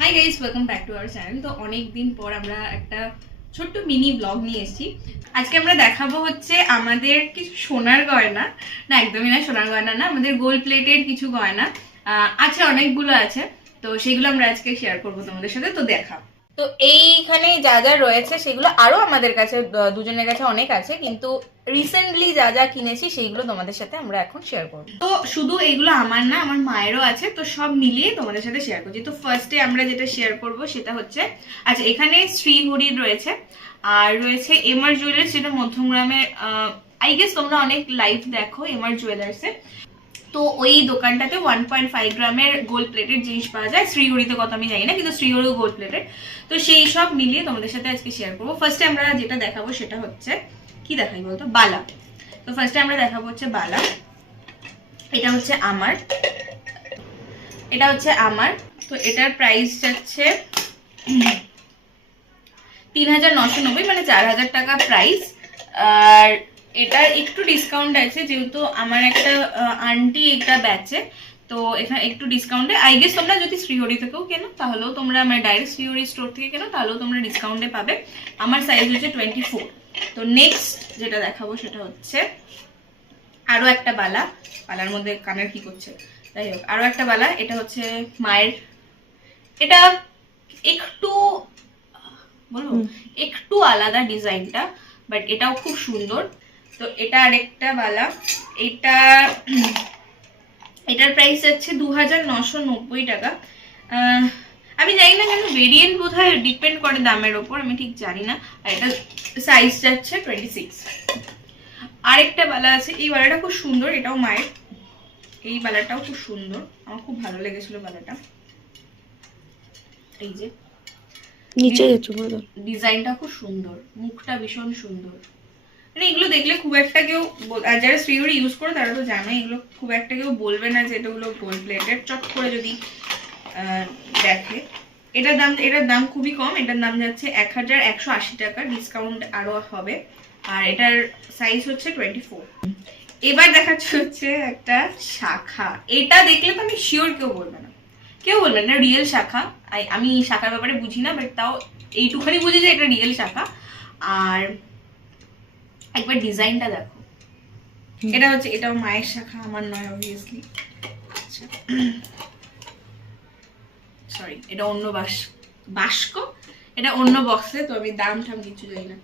Hi guys, welcome back to our channel. তো অনেক দিন পর আমরা একটা ছোট্ট মিনি ব্লগ নিয়ে এসেছি। আজকে আমরা দেখাবো হচ্ছে আমাদের কিছু সোনার গয়না। না, একদমই না সোনার গয়না না, আমাদের গোল্ড প্লেটেড কিছু গয়না আছে, অনেকগুলো আছে। তো সেগুলো আমরা আজকে শেয়ার করবো তোমাদের সাথে। তো দেখা, তো এইখানে যা যা রয়েছে সেগুলো আরো আমাদের কাছে দুজনের কাছে অনেক আছে, কিন্তু রিসেন্টলি যা যা কিনেছি সেইগুলো তোমাদের সাথে আমরা এখন শেয়ার করবো। তো শুধু এইগুলো আমার না, আমার মায়েরও আছে, তো সব মিলিয়ে তোমাদের সাথে শেয়ার করছি। তো ফার্স্টে আমরা যেটা শেয়ার করব সেটা হচ্ছে, আচ্ছা এখানে শ্রীহরির রয়েছে, আর রয়েছে এমআর জুয়েলার্স, যেটা মধ্যমগ্রামের। আই গেস তোমরা অনেক লাইভ দেখো এমআর জুয়েলার্সে। তো ওই দোকানটাতে 1.5 গ্রামের গোল্ড প্লেটের জিনিস পাওয়া যায়। শ্রীহরিতে কত আমি জানি না, কিন্তু শ্রীহরিও গোল্ড প্লেটের। তো সেই সব মিলিয়ে তোমাদের সাথে আজকে শেয়ার করবো। ফার্স্টে আমরা যেটা দেখাবো সেটা হচ্ছে, কি দেখাই বলতো, বালা। তো ফার্স্টে আমরা দেখাবো হচ্ছে বালা। এটা হচ্ছে আমার তো এটার প্রাইস যাচ্ছে 3,990, মানে 4,000 টাকা প্রাইস। আর এটার একটু ডিসকাউন্ট আছে, যেহেতু আমার একটা আন্টি এটা বেচে, তো এখানে একটু ডিসকাউন্টে। আই গেস তোমরা যদি শ্রীহরি থেকেও কেনো তাহলেও তোমরা, মানে ডাইরেক্ট শ্রীহরি স্টোর থেকে কেনো তাহলেও তোমরা ডিসকাউন্টে পাবে। আমার সাইজ হচ্ছে 24। তো নেক্সট যেটা দেখাবো সেটা হচ্ছে আরো একটা বালা। বালার মধ্যে কানের কি করছে, যাই হোক, আরো একটা বালা। এটা হচ্ছে মায়ের। এটা একটু বলবো একটু আলাদা ডিজাইনটা, বাট এটাও খুব সুন্দর। তো এটা আরেকটা বালা। এটা এটার প্রাইস যাচ্ছে 2,990 টাকা। আমি জানি না কেন, ভেরিয়েন্ট বোধ হয় ডিপেন্ড করে দামের ওপর, আমি ঠিক জানি না। আর এটা সাইজ যাচ্ছে 26। আরেকটা বালা আছে, এই বালাটা খুব সুন্দর, এটাও মায়ের। এই বালাটাও খুব সুন্দর, আমার খুব ভালো লেগেছিল বালাটা। এই যে নিচে ডিজাইনটা খুব সুন্দর, মুখটা ভীষণ সুন্দর। মানে এগুলো দেখলে খুব একটা কেউ, আর যারা শ্রীহরি ইউজ করে তারা তো জানে, এগুলো খুব একটা কেউ বলবে না যে এটাগুলো গোল্ড প্লেটেড, চট করে যদি দেখে। এটার দাম খুবই কম, এটার দাম যাচ্ছে 1,180 টাকা, ডিসকাউন্ট আরো হবে। আর এটার সাইজ হচ্ছে 24। এবার দেখাচ্ছে হচ্ছে একটা শাখা। এটা দেখলে তো আমি শিওর কেউ বলবে না, এটা রিয়েল শাখা। আমি শাখার ব্যাপারে বুঝি না, বাট তাও এইটুখানি বুঝি যে এটা রিয়েল শাখা। আর একবার ডিজাইনটা দেখো, এটা হচ্ছে, এটাও মায়ের শাখা, আমার নয় অবভিয়াসলি। আচ্ছা সরি, এটা অন্য বাস্ক, এটা অন্য বক্সে, তো আমি দাম টাম কিছু জানি না।